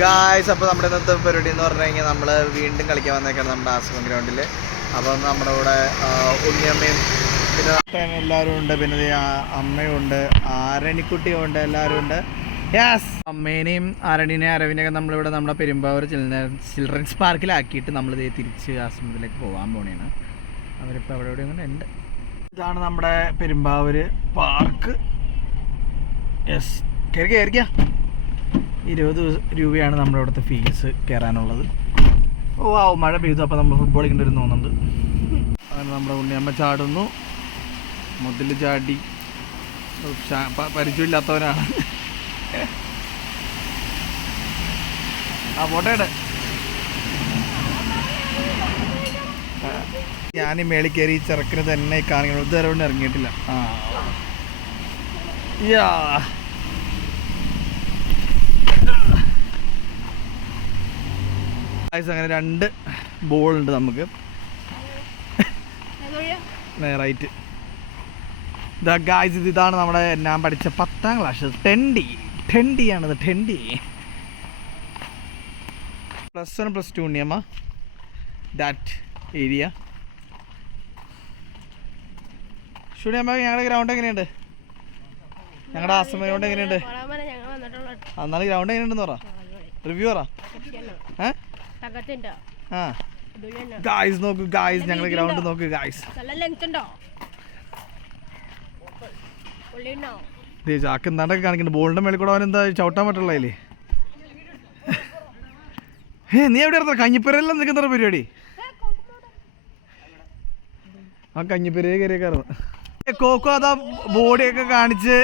Guys, അപ്പോൾ നമ്മുടെ ഇന്നത്തെ പരിപാടി എന്ന് പറഞ്ഞു കഴിഞ്ഞാൽ നമ്മൾ വീണ്ടും കളിക്കാൻ വന്നേക്കാണ് നമ്മുടെ ആശ്രമം ഗ്രൗണ്ടിൽ. അപ്പം നമ്മുടെ കൂടെ ഉണ്ണിയമ്മയും പിന്നെ എല്ലാവരും ഉണ്ട്, പിന്നെ അമ്മയും ഉണ്ട്, ആരണിക്കുട്ടിയും ഉണ്ട്, എല്ലാവരും ഉണ്ട്. യെസ്, അമ്മേനെയും ആരണിനെയും അരവിനെയൊക്കെ നമ്മളിവിടെ നമ്മുടെ പെരുമ്പാവൂർ ചിൽഡ്രൻസ് പാർക്കിലാക്കിയിട്ട് നമ്മളിത് തിരിച്ച് ആശ്രമത്തിലേക്ക് പോകാൻ പോണേണ്. അവരിപ്പോൾ അവിടെ ഇവിടെ ഇങ്ങനെ ഉണ്ട്. ഇതാണ് നമ്മുടെ പെരുമ്പാവൂർ പാർക്ക്. യെസ്, കയറിക്കാം. 20 രൂപയാണ് നമ്മുടെ ഇവിടുത്തെ ഫീസ് കയറാനുള്ളത്. ഓ മഴ പെയ്തു, അപ്പോൾ നമ്മൾ ഫുട്ബോൾ കളിക്കേണ്ടി വരും തോന്നുന്നുണ്ട്. അങ്ങനെ നമ്മുടെ ഉണ്ണിയമ്മ ചാടുന്നു, മുതൽ ചാടി. പരിചയമില്ലാത്തവനാണ്. പോട്ടെ. ഞാൻ മേളിൽ കയറി ഈ ചെറുക്കിന് തന്നെ കാണിക്കണം. ഇതുവരെ കൊണ്ട് ഇറങ്ങിയിട്ടില്ല. യാ അങ്ങനെ 2 ബോളുണ്ട് നമുക്ക്. റൈറ്റ്. ഇതാണ് നമ്മുടെ ഞാൻ പഠിച്ച 10ാം ക്ലാസ്. 10D ആണത്. 10D +1 +2 ഉണ്ണിയമ്മ. That area. ശുണിയമ്മ, ഞങ്ങളുടെ ഗ്രൗണ്ട് എങ്ങനെയുണ്ട്? ഞങ്ങളുടെ ആശ്രമ ഗ്രൗണ്ട് എങ്ങനെയുണ്ട്? എന്നാലും ഗ്രൗണ്ട് എങ്ങനെയുണ്ടെന്ന് പറ, റിവ്യൂ പറ. ഗായ്സ് നോക്കൂ, ഗായ്സ് ഞങ്ങളുടെ ഗ്രൗണ്ട് നോക്കൂ ഗായ്സ്. ചാക്ക് എന്താണ്ടൊക്കെ കാണിക്കുന്നുണ്ട്. ബോളിന്റെ മേളിൽ കൂടെ അവൻ എന്താ ചവിട്ടാൻ പറ്റുള്ളതല്ലേ? നീ എവിടെ ഇറങ്ങ? കഞ്ഞിപ്പുരയെല്ലാം നിൽക്കുന്ന പരിപാടി. ആ കഞ്ഞിപ്പുരയെ കയറിയേക്കാറുണ്ട്. കോക്കോ അതാ ബോഡിയൊക്കെ കാണിച്ച്.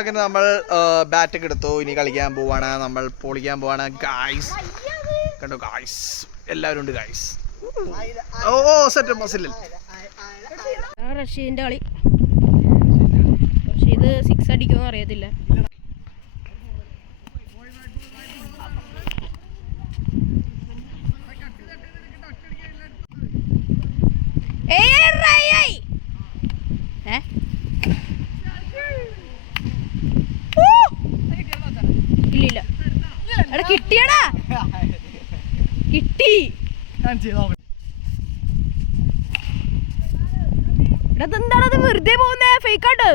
അങ്ങനെ നമ്മൾ ബാറ്റൊക്കെ എടുത്തു. ഇനി കളിക്കാൻ പോവാണ്, നമ്മൾ പൊളിക്കാൻ പോവാണ് ഗായ്സ്. കണ്ടോ ഗായ്സ്, എല്ലാവരും ഉണ്ട് ഗായ്സ്. സെറ്റ് മസിൽ റഷ്യന്റെ കളി. പക്ഷെ ഇത് 6 അടിക്കുമെന്ന് അറിയത്തില്ല. ഇല്ല, എടാ കിട്ടിയടാ, കിട്ടി. എന്താണത് വെറുതെ പോകുന്നേ? ഫേക്കാട്ട്.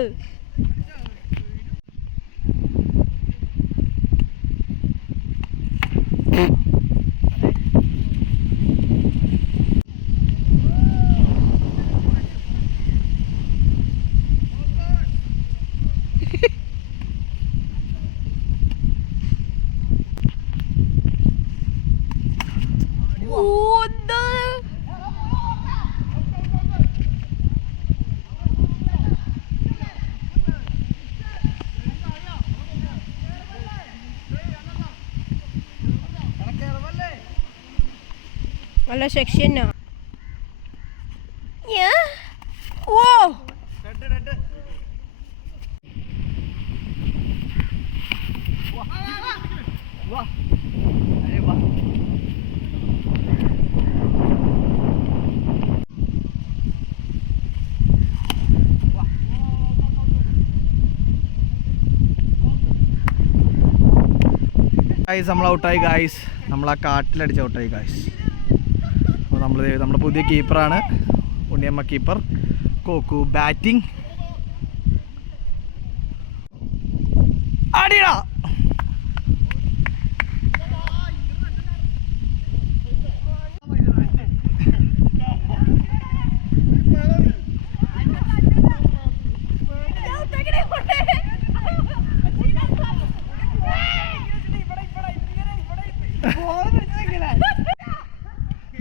നല്ല സെക്ഷൻ. ഓ നമ്മൾ ഔട്ടായി ഗായ്സ്. നമ്മൾ ആ കാട്ടിലടിച്ച് ഔട്ടായി ഗായ്സ്. അപ്പോൾ നമ്മുടെ പുതിയ കീപ്പറാണ് ഉണ്ണിയമ്മ കീപ്പർ. കോക്കു ബാറ്റിംഗ്. അടിയാ.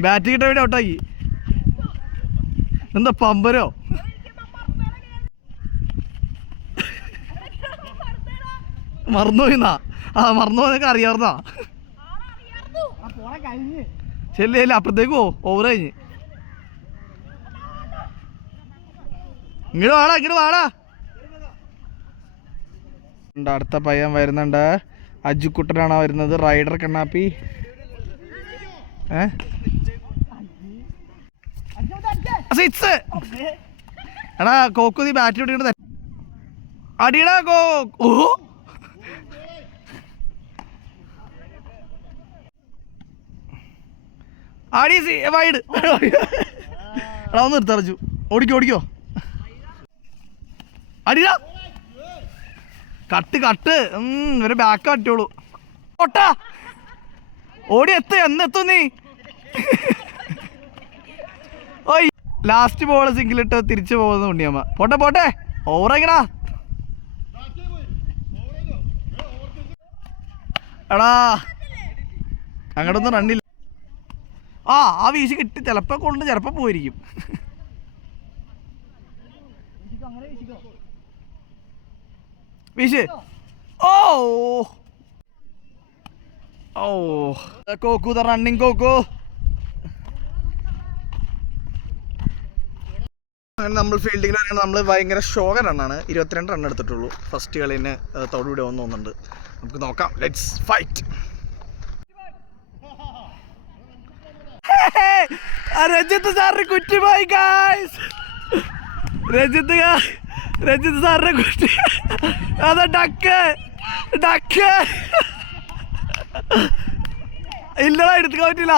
ബാറ്റ് കിട്ടാൻ വേണ്ടി ഔട്ടാക്കി. എന്താ പമ്പരോ? മറന്നുപോയിന്നാ? മറന്നുപോയെന്നൊക്കെ അറിയാറുന്നാ? ശരിയല്ല, അപ്പുറത്തേക്ക് പോ. ഓവർ കഴിഞ്ഞ്. ഇങ്ങോട്ട് വാടാ. അടുത്ത പയ്യൻ വരുന്നുണ്ട്. അജുക്കുട്ടനാണ് വരുന്നത്. റൈഡർ കണ്ണാപ്പി. സിക്സ്. എടാ കോക്കു നീ ബാറ്റ് പിടിക്കണത് അടിയടാ കോ. ഓ അടി വൈഡ്. എടാ ഒന്ന് നിർത്തറച്ചു. ഓടിക്കോ അടിയാ കട്ട് ഇവരെ ബാക്ക് കട്ടിയോളൂ. ഓട്ടാ ഓടി എന്നെത്തും നീ. ഓയ് ലാസ്റ്റ് ബോൾ സിംഗിളിട്ട് തിരിച്ചു പോകുന്ന ഉണ്ണിയമ്മ. പോട്ടെ ഓവറേക്കടാ. എടാ അങ്ങോട്ടൊന്നും റണ്ണില്ല. ആ വീശി കിട്ടി. ചിലപ്പോ കൊണ്ട് ചിലപ്പോ പോയിരിക്കും. വീശ്. ഓ കോക്കു ദ റണ്ണിങ് കോക്കു. അങ്ങനെ നമ്മൾ ഫീൽഡിങ്ങിൽ പറയുകയാണെങ്കിൽ നമ്മൾ ഭയങ്കര ഷോക റണ്ണാണ്. 22 റൺ എടുത്തിട്ടുള്ളൂ. ഫസ്റ്റ് കളിന് തോടുകൂടി വന്ന് തോന്നുന്നുണ്ട്. നമുക്ക് നോക്കാം. Let's fight. രജിത്ത് സാറിന് കുറ്റിപ്പോയി ഗായ്സ്. രജിത്ത് സാറിന് കുറ്റി. അതാ ഡക്ക് ഇല്ലടാ എടുക്കാൻ പറ്റില്ല.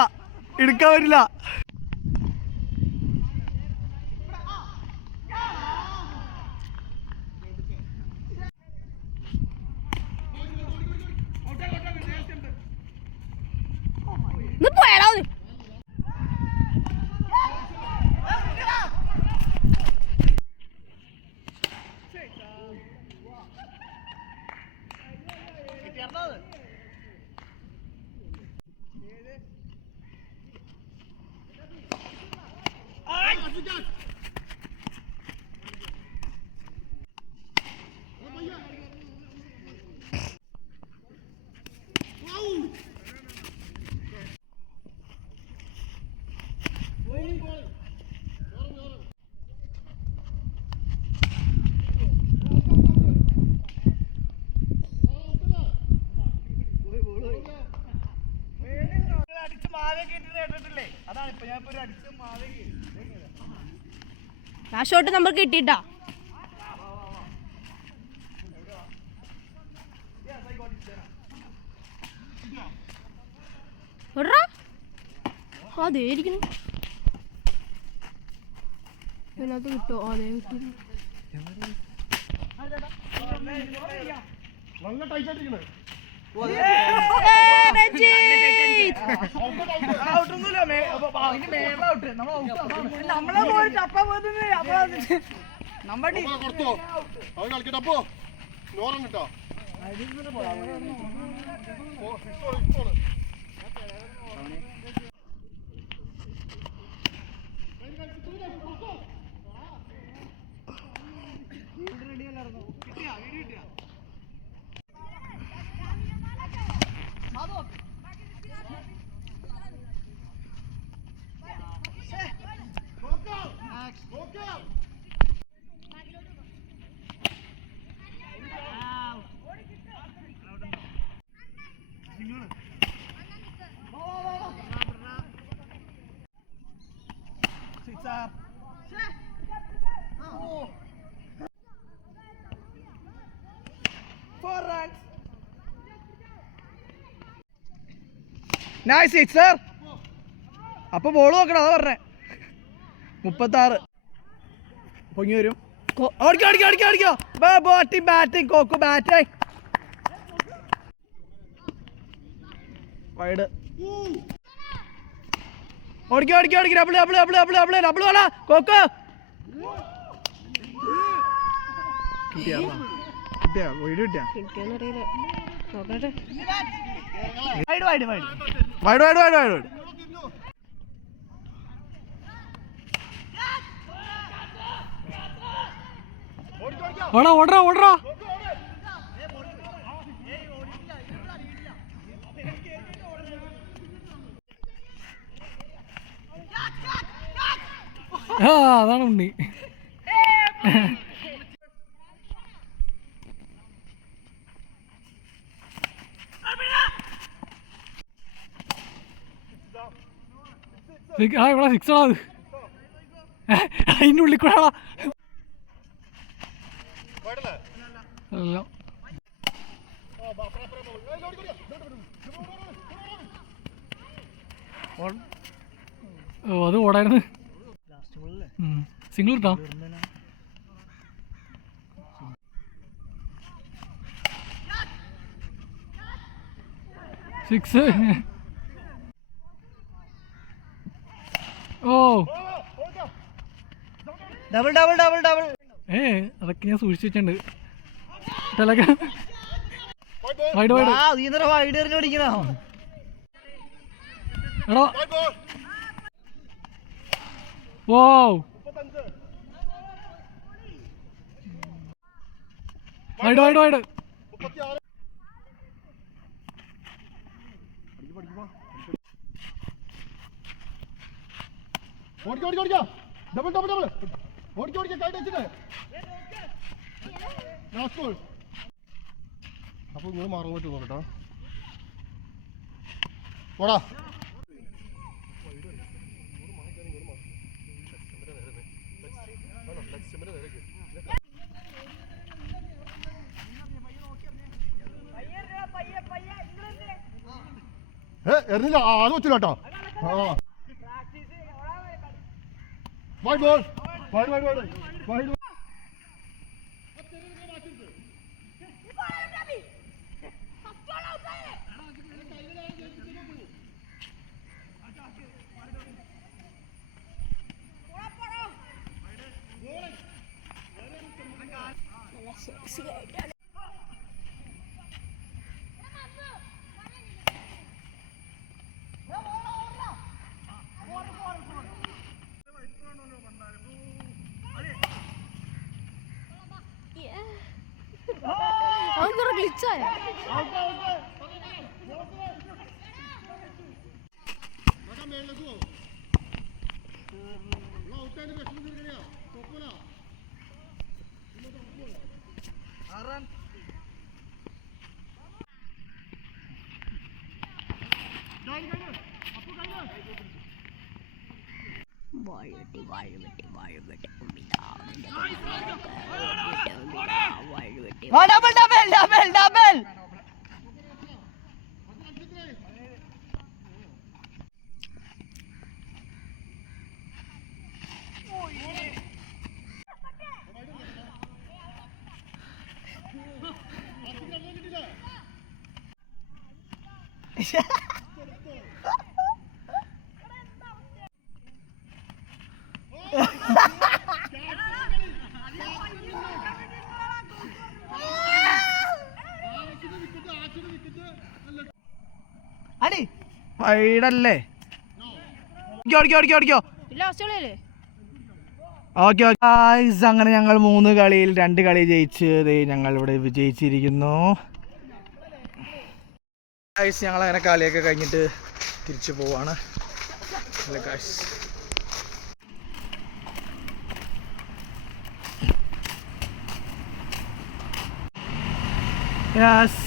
ആ ഷോട്ട് നമുക്ക് കിട്ടിട്ടാ. അതേരിക്കുന്നു അതിനകത്ത് കിട്ടോ. അതേ കിട്ടി. നല്ല ടൈറ്റ് ആയിട്ടിരിക്കണേ. കൊടുത്തോ അത് കളിക്കട്ടെ. അപ്പോ ലോറൻ കിട്ടോ. Nice sixer. അപ്പൊ ബോൾ നോക്കണം. അതാ പറഞ്ഞേ. 36 പൊങ്ങി വരും. അടിക്കോ. ബാറ്റിംഗ് കോക്കു ബാറ്റിംഗ് വൈഡ്. ഓടിക്കോ. ഡബിൾ വേണ കോക്കു. വൈഡ്. ഓടറാ. അതാണ് ഉണ്ണി. ആ ഇവിടെ 6 ആണോ അത്? അതിൻ്റെ ഉള്ളിൽ കൂടെ ആണോ? പോയിട്ടല്ലേ? അല്ല ഓ അത് ഓടായിരുന്നു. സിംഗിൾ ഇട്ടാ 6. ഓ ഡബിൾ ഡബിൾ ഡബിൾ ഡബിൾ. അതൊക്കെ ഞാൻ സൂക്ഷിച്ചു വെച്ചിട്ടുണ്ട്. വൈഡ് വൈഡ് വൈഡ് എറിഞ്ഞു പിടിക്കണോ? എടാ ഓ വൈഡ് വൈഡ് വൈഡ്. ഓടിക്കോ ഡബിൾ ഡബിൾ ഡബിൾ ഓടിക്കോ കൈ വെച്ചിട്ട് അപ്പൊ നിങ്ങൾ മാറാൻ പറ്റുമോ നോക്കട്ടോ. ഓടാ എറിഞ്ഞില്ല. അത് വെച്ചില്ല കേട്ടോ. Wide ball wide wide wide wide. അതൊന്നും ഗ്ലിച്ചായ. Double double double double. അടി വൈഡല്ലേ? ഓക്കെ അങ്ങനെ ഞങ്ങൾ 3 കളിയിൽ 2 കളി ജയിച്ച് ഞങ്ങൾ ഇവിടെ വിജയിച്ചിരിക്കുന്നു. ഞങ്ങൾ അങ്ങനെ കളിയൊക്കെ കഴിഞ്ഞിട്ട് തിരിച്ചു പോവാണ്. യെസ്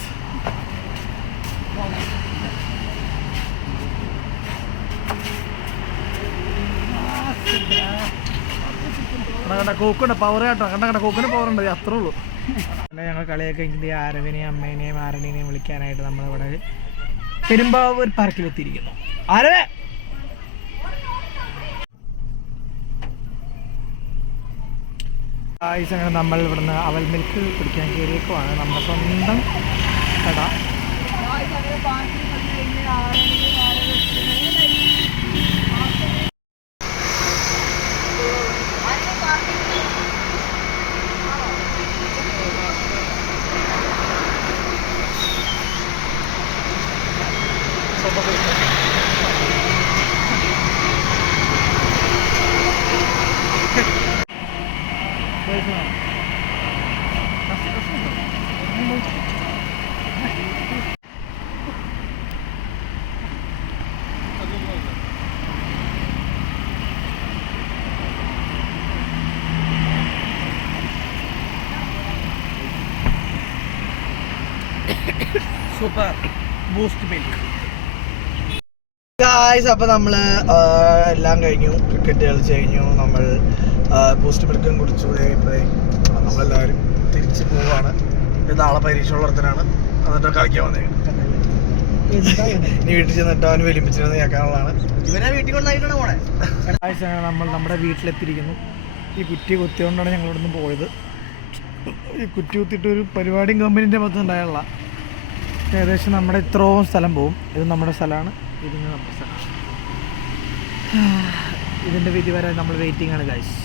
കണ്ട കോക്കുണ്ട് പവർ കേട്ടോ. കണ്ട കോക്കിന് പവർ ഉണ്ട്. അത്രേ ഉള്ളൂ. പിന്നെ ഞങ്ങൾ കളിയൊക്കെ കഴിഞ്ഞിട്ട് ആരവിനെയും അമ്മേനെയും ആരണിനെയും വിളിക്കാനായിട്ട് നമ്മളിവിടെ പെരുമ്പാവൂർ പാർക്കിലെത്തിയിരിക്കുന്നു. ആരവേ അങ്ങനെ നമ്മൾ ഇവിടുന്ന് അവൽ മിൽക്ക് കുടിക്കാൻ കയറിയേക്കുവാണ്. നമ്മുടെ സ്വന്തം കട. Super boost milk. ഗായ്സ്, അപ്പോൾ നമ്മൾ എല്ലാം കഴിഞ്ഞു, ക്രിക്കറ്റ് കളിച്ച് കഴിഞ്ഞു, നമ്മൾ ബൂസ്റ്റ് മിൽക്കും കുടിച്ചു. നമ്മളെല്ലാവരും തിരിച്ച് പോവാണ്. ഇത് നാളെ പരീക്ഷ ഉള്ളടത്തിനാണ്, എന്നിട്ട് കളിക്കാൻ വന്നേക്കുന്നത്. ഇനി വീട്ടിൽ ചെന്നിട്ട് അവന് വലിപ്പിച്ചിരുന്ന് കേൾക്കാനുള്ളതാണ്. ഇവനെ വീട്ടിൽ കൊണ്ടായിട്ടാണ് പോണേ. നമ്മൾ നമ്മുടെ വീട്ടിലെത്തിയിരിക്കുന്നു. ഈ കുറ്റി കുത്തിയോണ്ടാണ് ഞങ്ങൾ ഇവിടുന്ന് പോയത്. ഈ കുറ്റി കുത്തിയിട്ട് ഒരു പരിപാടിയും കമ്പനീൻ്റെ ഭാഗത്തുണ്ടായുള്ള ഏകദേശം നമ്മുടെ ഇത്രയും സ്ഥലം പോവും. ഇത് നമ്മുടെ സ്ഥലമാണ്, ഇതിന് നമ്മുടെ സ്ഥലമാണ്. ഇതിൻ്റെ വിധി വരെ നമ്മൾ വെയിറ്റിംഗ് ആണ് ഗൈസ്.